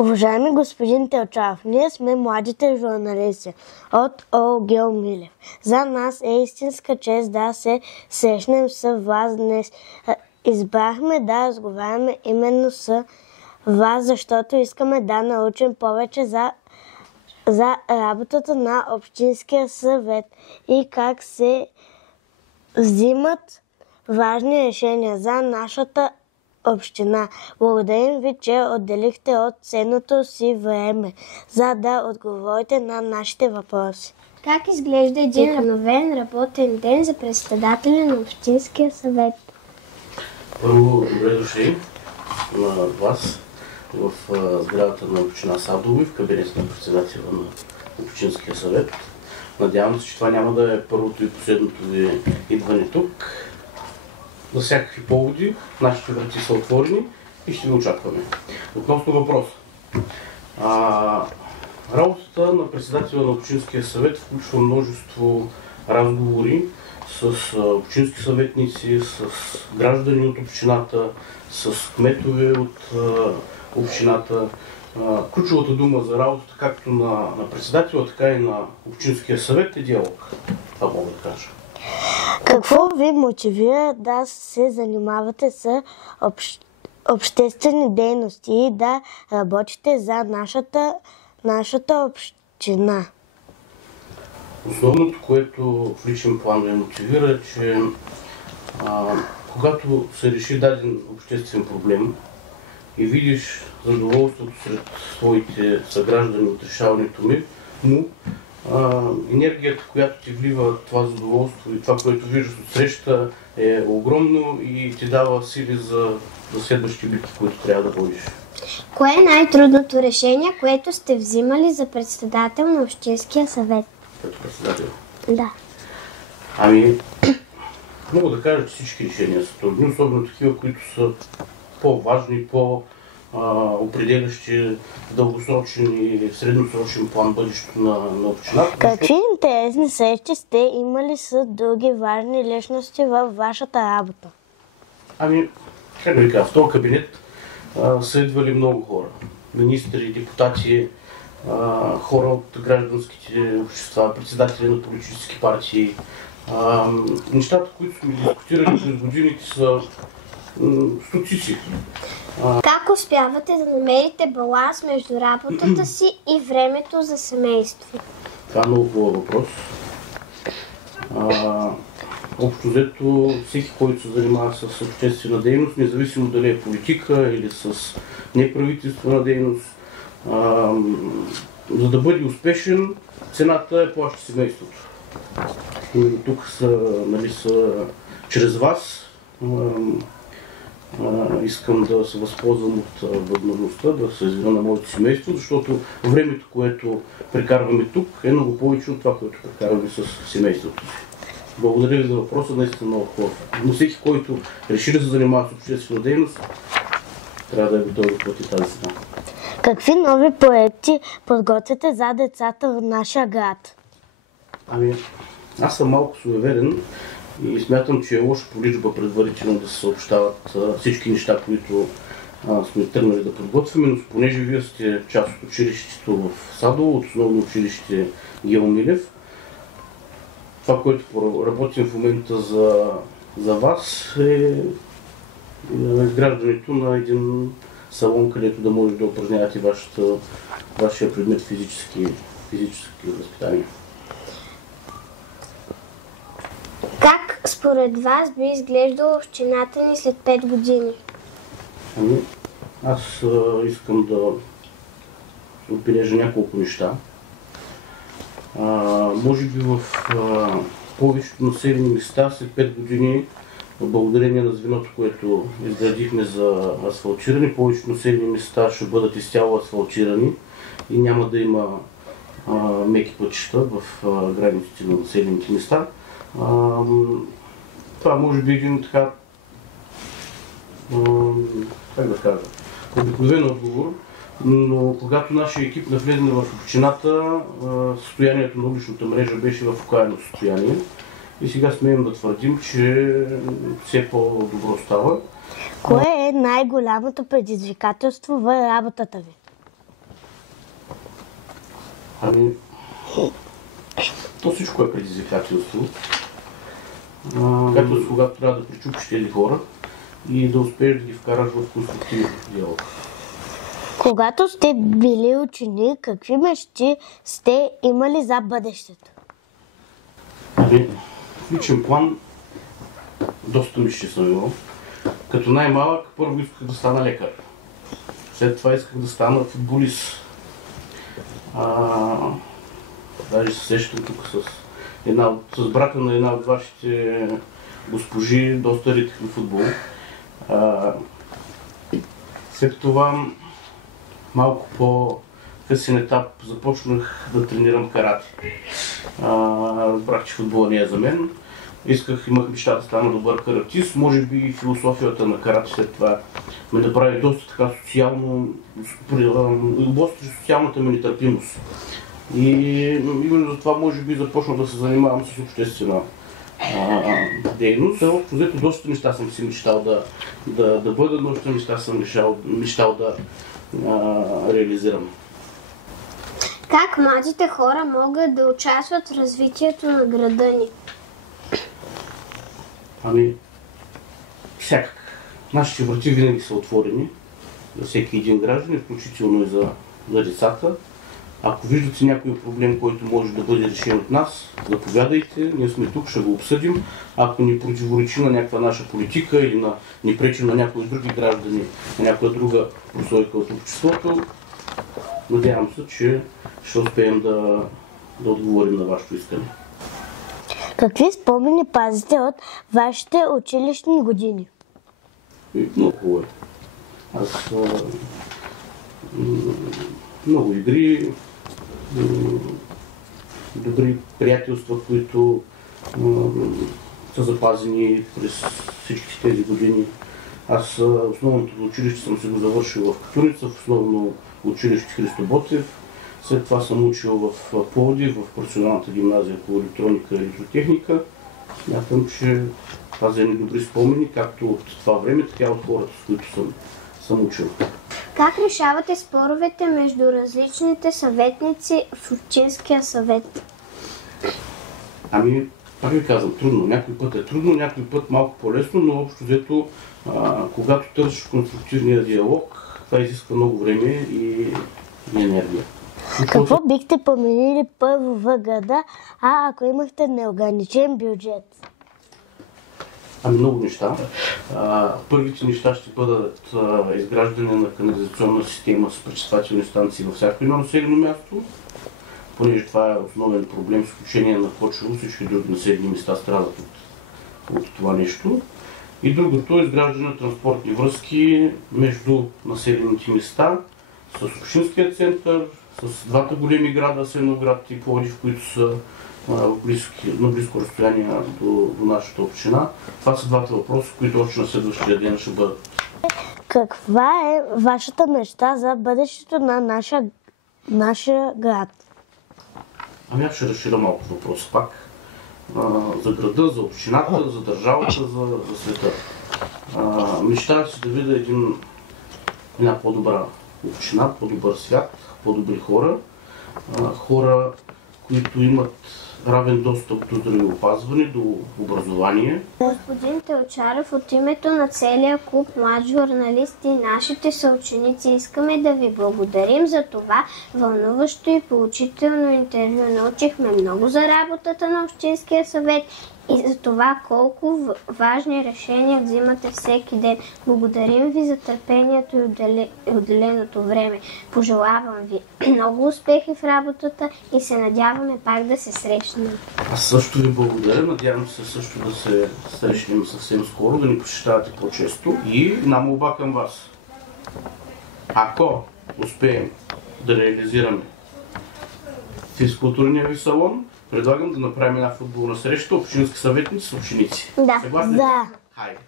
Уважаеми господин Телчев, ние сме младите журналисти от ООО Милев. За нас е истинска чест да се срещнем с вас днес. Избрахме да разговаряме именно с вас, защото искаме да научим повече за работата на Общинския съвет и как се взимат важни решения за нашата община. Благодарим ви, че отделихте от ценното си време, за да отговорите на нашите въпроси. Как изглежда един обикновен работен ден за председателя на Общинския съвет? Първо, добре дошли на вас в сградата на община Садово и в кабинета на председателя на Общинския съвет. Надявам се, че това няма да е първото и последното ви идване тук. За всякакви поводи нашите врати са отворени и ще ви очакваме. Относно въпроса. Работата на председателя на Общинския съвет включва множество разговори с общински съветници, с граждани от общината, с кметове от общината. Ключовата дума за работата както на председателя, така и на Общинския съвет е диалог. Това мога да кажа. Какво ви мотивира да се занимавате с обществени дейности и да работите за нашата община? Основното, което в личен план ме мотивира е, че когато се реши даден обществен проблем и видиш задоволството сред своите съграждани от решаването му, енергията, която ти влива това задоволство и това, което виждаш от среща, е огромно и ти дава сили за следващи битки, които трябва да водиш. Кое е най-трудното решение, което сте взимали за председател на Общинския съвет? Като председател? Да. Мога да кажа, че всички решения са трудни, особено такива, които са по-важни, определящи в дългосрочен и в средносрочен план бъдещето на общината. Какви интересни срещи сте имали с други важни личности във вашата работа? Как да ви кажа, в този кабинет са идвали много хора. Министри, депутати, хора от гражданските общества, председатели на политически партии. Нещата, които сме дискутирали през годините, са стотици. Как успявате да намерите баланс между работата си и времето за семейство? Това е много хубав въпрос. Общо взето, всеки, който се занимава с обществена дейност, независимо дали е политика или с неправителствена дейност, за да бъде успешен, цената е плаща семейството. Тук са чрез вас. Искам да се възползвам от възможността да се извиня на моето семейство, защото времето, което прекарваме тук, е много повече от това, което прекарваме с семейството си. Благодаря ви за въпроса, наистина много хубав. Но всеки, който реши да се занимава с обществена дейност, трябва да е готов да плати тази цена. Какви нови проекти подготвяте за децата в нашия град? Аз съм малко суеверен и смятам, че е лошо по личба предварително да се съобщават всички неща, които сме тръгнали да подготвяме, но понеже вие сте част от училището в Садово, от основно училище ООО Милев, това, което работим в момента за вас, е изграждането на един салон, където да може да упражнявате вашия предмет физически възпитание. Как според вас би изглеждала общината ни след 5 години? Аз искам да отбележа няколко неща. Може би в повечето населени места след 5 години, благодарение на звеното, което изградихме за асфалтиране, повечето населени места ще бъдат изцяло асфалтирани и няма да има меки пътища в границите на населените места. Това може би един така, как да кажа, обикновен отговор, но когато нашия екип навлезне в общината, състоянието на уличната мрежа беше в окаяно състояние и сега смеем да твърдим, че все по-добро става. Кое е най-голямото предизвикателство в работата ви? Ами, то всичко е предизвикателство. Както когато трябва да причупиш тези хора и да успееш да ги вкараш в конструктивен диалог. Когато сте били учени, какви мечти сте имали за бъдещето? Ами, в личен план доста мечти съм имал. Като най-малък първо исках да стана лекар. След това исках да стана футболист. Даже се сещам тук с брата на една от вашите госпожи, доста ритахме футбол. След това малко по-късен етап започнах да тренирам карате. Разбрах, че футбола не е за мен. Имах мечта да стана добър каратист, може би и философията на карате след това ме направи доста така социално, обостри социалната ми нетърпимост. И именно за това може би започнах да се занимавам с обществена дейност. Общо взето доста неща съм си мечтал да бъда, доста неща съм мечтал да реализирам. Как младите хора могат да участват в развитието на града ни? Ами, всякак. Нашите врати винаги са отворени за всеки един гражданин, включително и за децата. Ако виждате някой проблем, който може да бъде решен от нас, заповядайте, ние сме тук, ще го обсъдим. Ако ни противоречи на някаква наша политика или ни пречи на някои други граждани, на някоя друга прослойка от обществото, надявам се, че ще успеем да отговорим на вашето искане. Какви спомени пазите от вашите училищни години? Много хубаво е. Много игри, добри приятелства, които са запазени през всички тези години. Аз основното училище съм се го завършил в Катуница, в основно училище Христо Ботев. След това съм учил в Пловдив, в професионалната гимназия по електроника и електротехника. Смятам, че това са едни добри спомени, както от това време, така и от хората, с които съм учил. Как решавате споровете между различните съветници в общинския съвет? Ами, пак ви казвам, трудно. Някой път е трудно, някой път малко по-лесно, но общо взето, когато търсиш конструктивния диалог, това изисква много време и енергия. Какво бихте променили първо в града, ако имахте неограничен бюджет? Ами много неща. Първите неща ще бъдат изграждане на канализационна система с пречиствателни станции във всяко едно населено място, понеже това е основен проблем, с изключение на Кочево, всички други населени места страдат от това нещо. И другото е изграждане на транспортни връзки между населените места с общинския център, с двата големи града, Асеновград и Пловдив, които са на близко разстояние до нашата община. Това са двата въпроса, които още на следващия ден ще бъдат. Каква е вашата мечта за бъдещето на нашия град? Ами аз ще разширя малко въпроса пак. За града, за общината, за държавата, за света. Мечтая си да видя една по-добра община, по-добър свят, по-добри хора. Хора, които имат равен достъп до здравеопазване, до образование. Господин Телчаров, от името на целия клуб млад журналисти и нашите съученици искаме да ви благодарим за това вълнуващо и поучително интервю. Научихме много за работата на Общинския съвет и за това колко важни решения взимате всеки ден. Благодарим ви за търпението и отделеното време. Пожелавам ви много успехи в работата и се надяваме пак да се срещнем. Аз също ви благодаря. Надявам се също да се срещнем съвсем скоро, да ни посещавате по-често. И една молба към вас. Ако успеем да реализираме физкултурния ви салон, предлагам да направим една футболна среща, общински съветници с ученици. Да. Съгласни? Да. Хайде.